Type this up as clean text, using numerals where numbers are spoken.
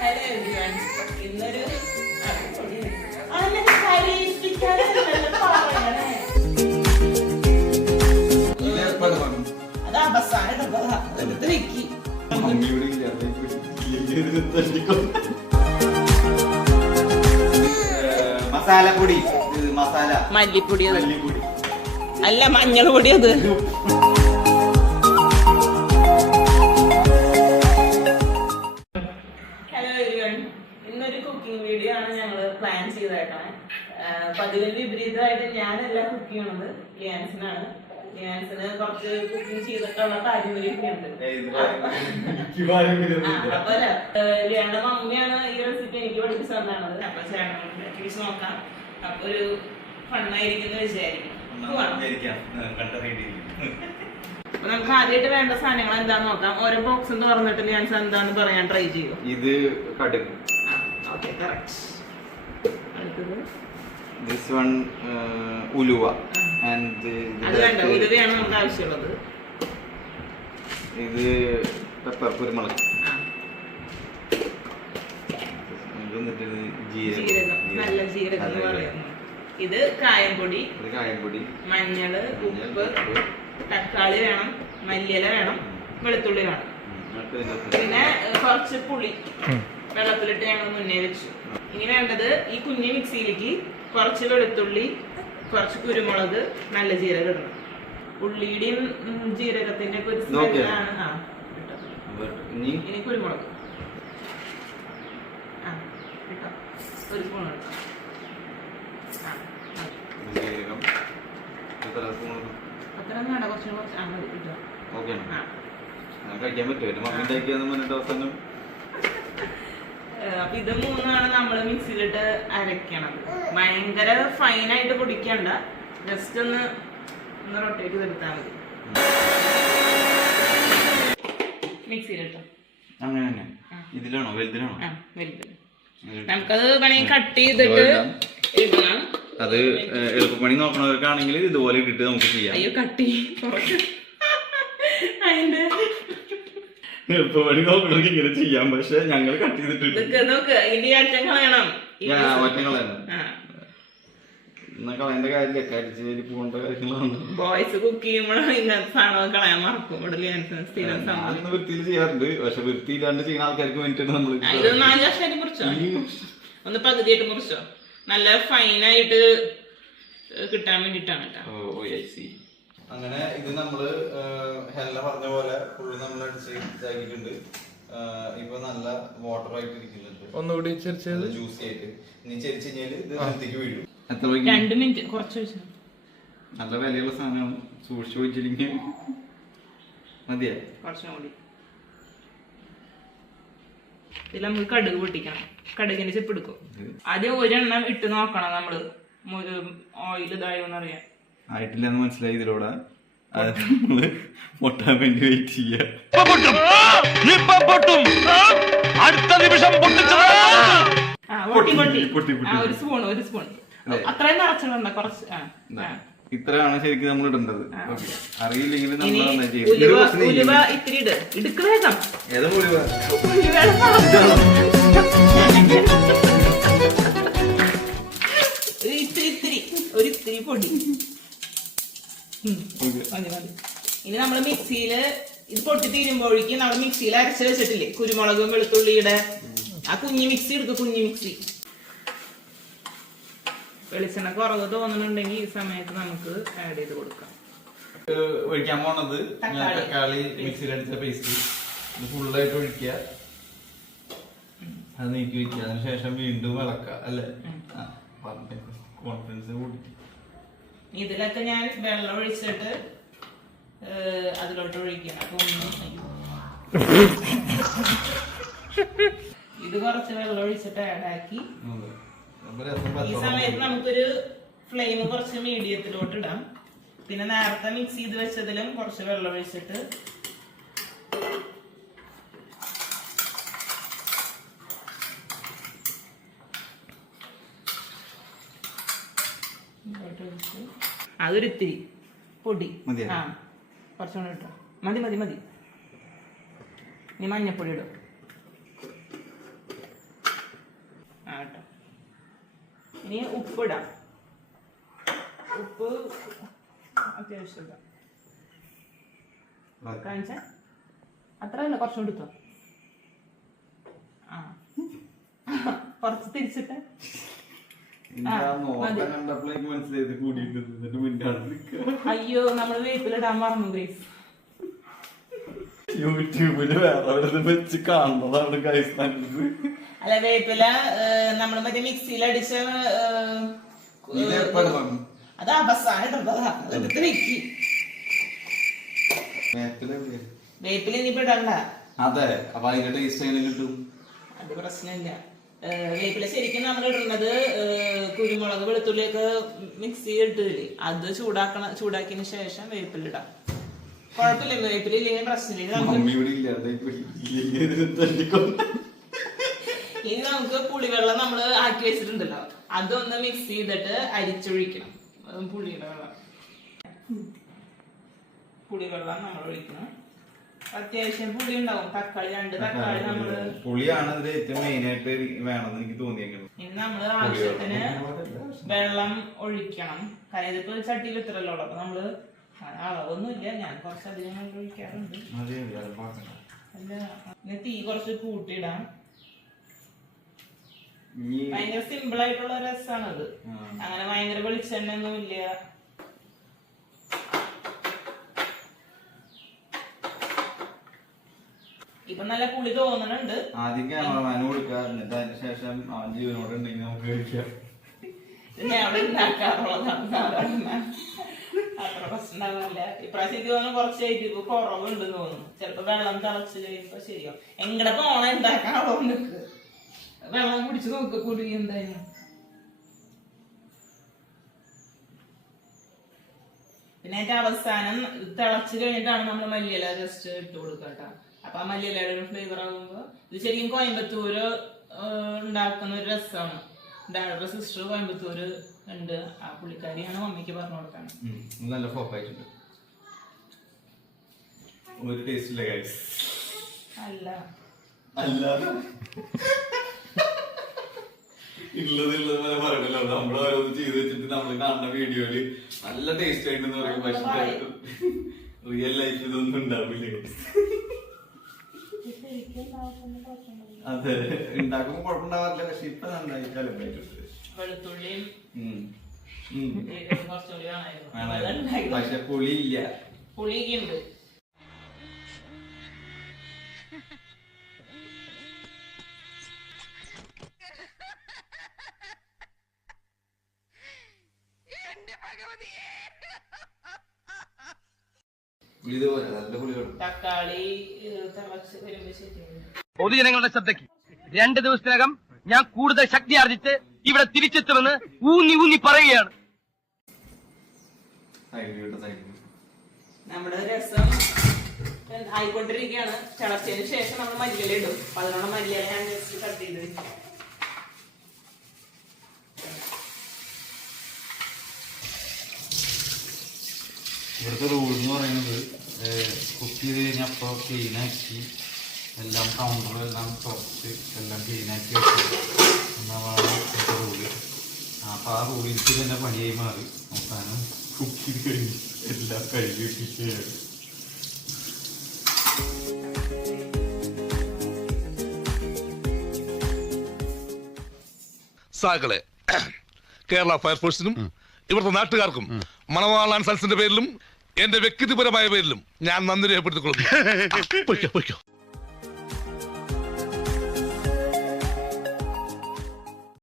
Hello everyone. ഇന്നൊരു അത് അവസാനം വെക്കി മസാലപ്പൊടി, മസാല മല്ലിപ്പൊടി, അല്ല മഞ്ഞൾ പൊടി. അത് ഹലോ എവരിവൺ. ഇന്നൊരു കുക്കിംഗ് വീഡിയോ ആണ് ഞങ്ങൾ പ്ലാൻ ചെയ്തേക്കണേ. പതിവിന് വിപരീതമായിട്ട് ഞാനല്ല കുക്ക് ചെയ്യണത്, ലിയാൻസിനാണ്. ലിയാൻസിന് കുറച്ച് കുക്കിംഗ് ചെയ്തിട്ടുള്ള പാരമ്പര്യമൊക്കെ ഉണ്ട്. അപ്പൊ ലിയാന്റെ മമ്മിയാണ് ഈ റെസിപ്പി എനിക്ക് പഠിപ്പിച്ചു തന്നത്. അപ്പൊ ചേട്ടൻ നോക്കാം. അപ്പൊ ഒരു ഫണ്ണായിരിക്കും വിചാരിക്കും. അപ്പൊ നമുക്ക് ആദ്യമായിട്ട് വേണ്ട സാധനങ്ങൾ എന്താന്ന് നോക്കാം. ഓരോ ബോക്സ് തുറന്നിട്ട് ലിയാൻസ് എന്താന്ന് പറയാൻ ട്രൈ ചെയ്യും. ഇത് കടുക്. Okay, correct. അടുത്തത് this one ഉലുവ and അത് വേണ്ട, ഉലുവയാണ് നമുക്ക് ആവശ്യമുള്ളത്. ഇത് പെപ്പർ, കുരുമുളക്. ജീരകം, നല്ല ജീരകം എന്ന് പറയുന്നു. ഇത് കായംപൊടി, മഞ്ഞള്, ഉപ്പ്, തക്കാളി വേണം, മല്ലിയില വേണം, വെളുത്തുള്ളി വേണം. പിന്നെ കുറച്ച് പുളി വെള്ളത്തിലിട്ട് ഞങ്ങൾ മുന്നേ വെച്ചു. ഇനി വേണ്ടത് ഈ കുഞ്ഞി മിക്സിയിലേക്ക് കുറച്ച് വെളുത്തുള്ളി, കുറച്ച് കുരുമുളക്, നല്ല ജീരകം ഇടണം. ഉള്ളിയുടെയും ജീരകത്തിന്റെ ഒക്കെ ഒരു സ്മെല്ലാണ്. ഇനി കുരുമുളക് ഒരു സ്പൂൺ എടുക്കാം. അത്ര വേണ്ട, കുറച്ച് മതി കിട്ടുക. അപ്പൊ ഇത് മൂന്നാണ് നമ്മൾ മിക്സിയിലിട്ട് അരയ്ക്കണത്. ഭയങ്കര ഫൈനായിട്ട് പൊടിക്കണ്ട, ജസ്റ്റ് ഒന്ന് റൊട്ടേറ്റ് ചെയ്തെടുത്താൽ മതി. മിക്സിയിലിട്ടോ ഇതിലാണോ വലുതിലാണോ? വലുത്. നമുക്കത് വേണമെങ്കിൽ കട്ട് ചെയ്തിട്ട് ഇടണം. അത് എളുപ്പപ്പണി നോക്കണവർക്കാണെങ്കിൽ ഇതുപോലെ ഇട്ടിട്ട് നമുക്ക് ചെയ്യാം. അയ്യോ, കട്ടി അതിന്റെ എളുപ്പപ്പണി നോക്കണവർക്ക് ഇങ്ങനെ ചെയ്യാം. പക്ഷെ ഞങ്ങൾ കട്ട് ചെയ്തിട്ട് നോക്ക്, ഇതിന്റെ അറ്റം കളയണം. കളയേണ്ട കാര്യമില്ല, കരിച്ച് പോകേണ്ട കാര്യങ്ങളാണ്. ബോയ്സ് കുക്ക് ചെയ്യുമ്പോഴാണ് ഇങ്ങനത്തെ സാധനം കളയാൻ മറക്കും. വൃത്തിയിൽ ചെയ്യാറുണ്ട്, പക്ഷെ വൃത്തിയില്ലാണ്ട് ചെയ്യുന്ന ആൾക്കാർക്ക് വേണ്ടിട്ടാണ് നമ്മൾ. ഇത് 4 കഷ്ണമായിട്ട് മുറിച്ചോ, ഒന്ന് പകുതിയായിട്ട് മുറിച്ചോ, നല്ല ഫൈനായിട്ട് കിട്ടാൻ വേണ്ടിട്ടാണ് കേട്ടോ. അങ്ങനെ ഇത് നമ്മള് ഹെല്ല പറഞ്ഞ പോലെ ഫുള്ള് നമ്മൾ അടിച്ചിട്ടുണ്ട്. ഇപ്പൊ നല്ല വാട്ടർ ആയിട്ട് ഇരിക്കുന്നുണ്ട്, ഒന്നുകൂടി ജ്യൂസി ആയിട്ട്. ഇനി ചെരിച്ച് കഴിഞ്ഞാല് ഇത് നെത്തിക്ക് വീഴും. 2 മിനിറ്റ് കുറച്ച് വെച്ചു. നല്ല വിലയുള്ള സാധനമാണ്, സൂക്ഷിച്ചു വെച്ചില്ലെങ്കിൽ മതിയാ. കുറച്ചും കൂടി ഇതിൽ നമുക്ക് കടുക് പൊട്ടിക്കണം. കടുകിന്റെ ചെപ്പ് എടുക്കും. ആദ്യം ഒരെണ്ണം ഇട്ട് നോക്കണം നമ്മള്, ഓയിൽ ഇതായോന്ന് അറിയാൻ. ആയിട്ടില്ലെന്ന് മനസ്സിലായി. ഇതിലൂടെ നമ്മള് പൊട്ടാൻ വേണ്ടി വെയിറ്റ് ചെയ്യാ. ഒരു സ്പൂൺ അത്രയും നിറച്ചിടണ്ട, കുറച്ച്. ഇത്രയാണ് ശരിക്കും നമ്മൾ ഇടേണ്ടത്. അറിയില്ലെങ്കിൽ ഉലുവ ഇത്തിരി ഇടുക്ക് വേഗം. ഏതാ ഉലുവ? ഒരിത്തിരി പൊടി. ഇനി നമ്മള് മിക്സിയില് ഇത് പൊട്ടി തീരുമ്പോഴേക്കും നമ്മൾ മിക്സിയിൽ അരച്ച് വെച്ചിട്ടില്ലേ കുരുമുളകും വെളുത്തുള്ളിയുടെ ആ കുഞ്ഞി മിക്സി എടുക്കും. കുഞ്ഞി മിക്സി. വെളിച്ചെണ്ണ കുറവ് തോന്നുന്നുണ്ടെങ്കിൽ ഈ സമയത്ത് നമുക്ക് ആഡ് ചെയ്ത് കൊടുക്കാം. ഒഴിക്കാൻ പോണത് തക്കാളി മിക്സിയിൽ അടിച്ച പേസ്റ്റ് ഫുള്ളായിട്ട് ഒഴിക്കുക. അത് നീക്കി വെക്കുക. അതിനുശേഷം വീണ്ടും ഇളക്കുക. അല്ലേ? കോൺഫിഡൻസ് കൂടി. ഇതിലൊക്കെ ഞാൻ വെള്ളം ഒഴിച്ചിട്ട് അതിലോട്ട് ഒഴിക്കണം. അപ്പൊ ഇത് കുറച്ച് വെള്ളം ഒഴിച്ചിട്ട് ആഡാക്കി. ഈ സമയത്ത് നമുക്കൊരു ഫ്ലെയിം കുറച്ച് മീഡിയത്തിലോട്ട് ഇടാം. പിന്നെ നേരത്തെ മിക്സ് ചെയ്ത് വെച്ചതിലും കുറച്ച് വെള്ളം ഒഴിച്ചിട്ട് അതൊരിത്തിരി പൊടി. ആ, കുറച്ചുകൂടെ ഇട്ടോ. മതി. ഇനി മഞ്ഞപ്പൊടി ഇടും. ഇനി ഉപ്പിടാം. ഉപ്പ് അത്യാവശ്യം ഇടാം. കാണിച്ച അത്രയല്ല, കുറച്ചും എടുത്തോ. ആ കുറച്ച് തിരിച്ചിട്ട്. അയ്യോ, നമ്മള് വേപ്പിലിടാൻ മറന്നു ഗ്രേസ്. യൂട്യൂബില് വേറെ വെച്ച് കാണുന്നതാണ് ഗൈസ്. അല്ല, വേപ്പില നമ്മള് മറ്റേ മിക്സിയിൽ അടിച്ച അത് അവസാനം ഇടുന്നതാ. എടുത്ത് വെക്കി. വേപ്പില ഇനിയിപ്പോ ഇടണ്ട. അതെ, അപ്പൊ അതിന്റെ ടേസ്റ്റ് എങ്ങനെ കിട്ടും? അത് പ്രശ്നമില്ല. വേപ്പില ശരിക്കും നമ്മൾ ഇടുന്നത് കുരുമുളക് വെളുത്തുള്ളിയൊക്കെ മിക്സി ഇട്ടില്ലേ, അത് ചൂടാക്കിയതിന് ശേഷം വേപ്പിലിടാം. കുഴപ്പമില്ല, വേപ്പില ഇല്ലെങ്കിൽ പ്രശ്നമില്ല. ഇനി നമുക്ക് പുളിവെള്ളം നമ്മൾ ആക്കി വെച്ചിട്ടുണ്ടല്ലോ, അതൊന്ന് മിക്സ് ചെയ്തിട്ട് അരിച്ചൊഴിക്കണം. പുളിയുടെ വെള്ളം, പുളിവെള്ളം നമ്മൾ ഒഴിക്കണം. അത്യാവശ്യം പുളി ഉണ്ടാവും. തക്കാളി 2 തക്കാളി നമ്മള് പുളിയാണ് ഇതിൽ ഏറ്റവും മെയിൻ ആയിട്ട് വേണമെന്ന് എനിക്ക് തോന്നിയേക്കുന്നത്. ഇനി നമ്മള് ആവശ്യത്തിന് വെള്ളം ഒഴിക്കണം. കാരണം ഇതിപ്പോ ചട്ടിയിൽ ഇത്രല്ലോ, അപ്പൊ നമ്മള് അളവൊന്നുമില്ല, ഞാൻ കുറച്ചധികം വെള്ളം ഒഴിക്കാറുണ്ട്. അല്ല, പിന്നെ തീ കുറച്ച് കൂട്ടിയിടാം. ഭയങ്കര സിമ്പിൾ ആയിട്ടുള്ള രസമാണത്. അങ്ങനെ ഭയങ്കര വെളിച്ചെണ്ണ ഒന്നും ഇല്ല. ഇപ്പൊ നല്ല പുളി തോന്നുന്നുണ്ട്. ആദ്യം ക്യാമറമാന് കൊടുക്കുക, എന്നിട്ട് അതിന് ശേഷം അവൻ ജീവനോട് ഉണ്ടെങ്കിൽ നമുക്ക് കഴിക്കാം. ഞാൻ അവിടെ ഉണ്ടാക്കാറുള്ളതാണ്, അത്ര പ്രശ്നം ഉണ്ടാവില്ല. ഇപ്രാവശ്യം എനിക്ക് തോന്നുന്നു കുറച്ചായിട്ട് ഇപ്പൊ കുറവുണ്ടെന്ന് തോന്നുന്നു. ചിലപ്പോ വെള്ളം തിളച്ച് കഴിയുമ്പോ ശരിയാവും. എങ്ങടെ പോണ ഉണ്ടാക്കാണോ നിനക്ക്? വെള്ളം കുടിച്ച് നോക്ക് പുളി എന്തായാലും. പിന്നെ അതിന്റെ അവസാനം തിളച്ച് കഴിഞ്ഞിട്ടാണ് നമ്മൾ മല്ലിയില ജസ്റ്റ് ഇട്ട് കൊടുക്കട്ടോ. അപ്പൊ ആ മല്ലിയിലയുടെ ഫ്ലേവർ ആകുമ്പോ ഇത് ശരിക്കും കോയമ്പത്തൂര് ഉണ്ടാക്കുന്ന ഒരു രസമാണ്. ഡയറക്ടർ സിസ്റ്റർ കോയമ്പത്തൂര് ഉണ്ട്, ആ പുള്ളിക്കാരിയാണ് മമ്മിക്ക് പറഞ്ഞു കൊടുക്കാൻ. നല്ല ഫോക്കായിട്ടുണ്ട്. ഒരു ടേസ്റ്റ് ഇല്ല ഗൈസ്. അല്ല അല്ലാതെ ഉള്ളത് പറയണല്ലോ, നമ്മൾ ഓരോന്ന് ചെയ്ത് വെച്ചിട്ട് നമ്മൾ കാണുന്ന വീഡിയോയില് നല്ല ടേസ്റ്റ് ആയിട്ടെന്ന് പറയും. പക്ഷെ റിയൽ ലൈഫിൽ ഇതൊന്നും ഉണ്ടാവില്ല. അതെ, ഉണ്ടാക്കുമ്പോ കുഴപ്പമുണ്ടാവാറില്ല. പക്ഷെ ഇപ്പൊ നന്നായി കലമ്പായിട്ടുണ്ട്. വെളുത്തുള്ളിയും പക്ഷെ പുളിയില്ല. പുളിയൊക്കെ ഉണ്ട്. തക്കാളി തിളച്ച് വരുമ്പോ ശരിയാണ്. പൊതുജനങ്ങളുടെ ശ്രദ്ധയ്ക്ക് 2 ദിവസത്തിനകം ഞാൻ കൂടുതൽ ശക്തി ആർജിച്ച് ഇവിടെ തിരിച്ചെത്തുമെന്ന് ഊന്നി പറയുകയാണ്. നമ്മുടെ രസം ആയിക്കൊണ്ടിരിക്കുകയാണ്. തിളച്ചതിന് ശേഷം നമ്മൾ മല്ലിയില ഇടും. 11 മല്ലിയില ഞാൻ ജസ്റ്റ് കട്ട് ചെയ്ത് വെക്കും. ഇവിടുത്തെ റൂൾ എന്ന് പറയുന്നത് കുക്ക് ചെയ്ത് കഴിഞ്ഞാൽ അപ്പോൾ ക്ലീനാക്കി എല്ലാം കൗണ്ടറും എല്ലാം തുറച്ച് എല്ലാം ക്ലീനാക്കി വെച്ചത് എന്നാണ് ഇവിടുത്തെ റൂള്. അപ്പോൾ ആ റൂളിലേക്ക് തന്നെ പണിയായി മാറി. അവസാനം കുക്ക് ചെയ്ത് കഴിഞ്ഞ് എല്ലാം കഴുകി വെപ്പിക്കുകയാണ്. സാകളെ കേരള ഫയർഫോഴ്സിനും ഇവിടുത്തെ നാട്ടുകാർക്കും മണവാളാൻ സൽസിന്റെ പേരിലും എന്റെ വ്യക്തിപരമായ പേരിലും ഞാൻ നന്ദി രേഖപ്പെടുത്തിക്കൊള്ളുന്നു.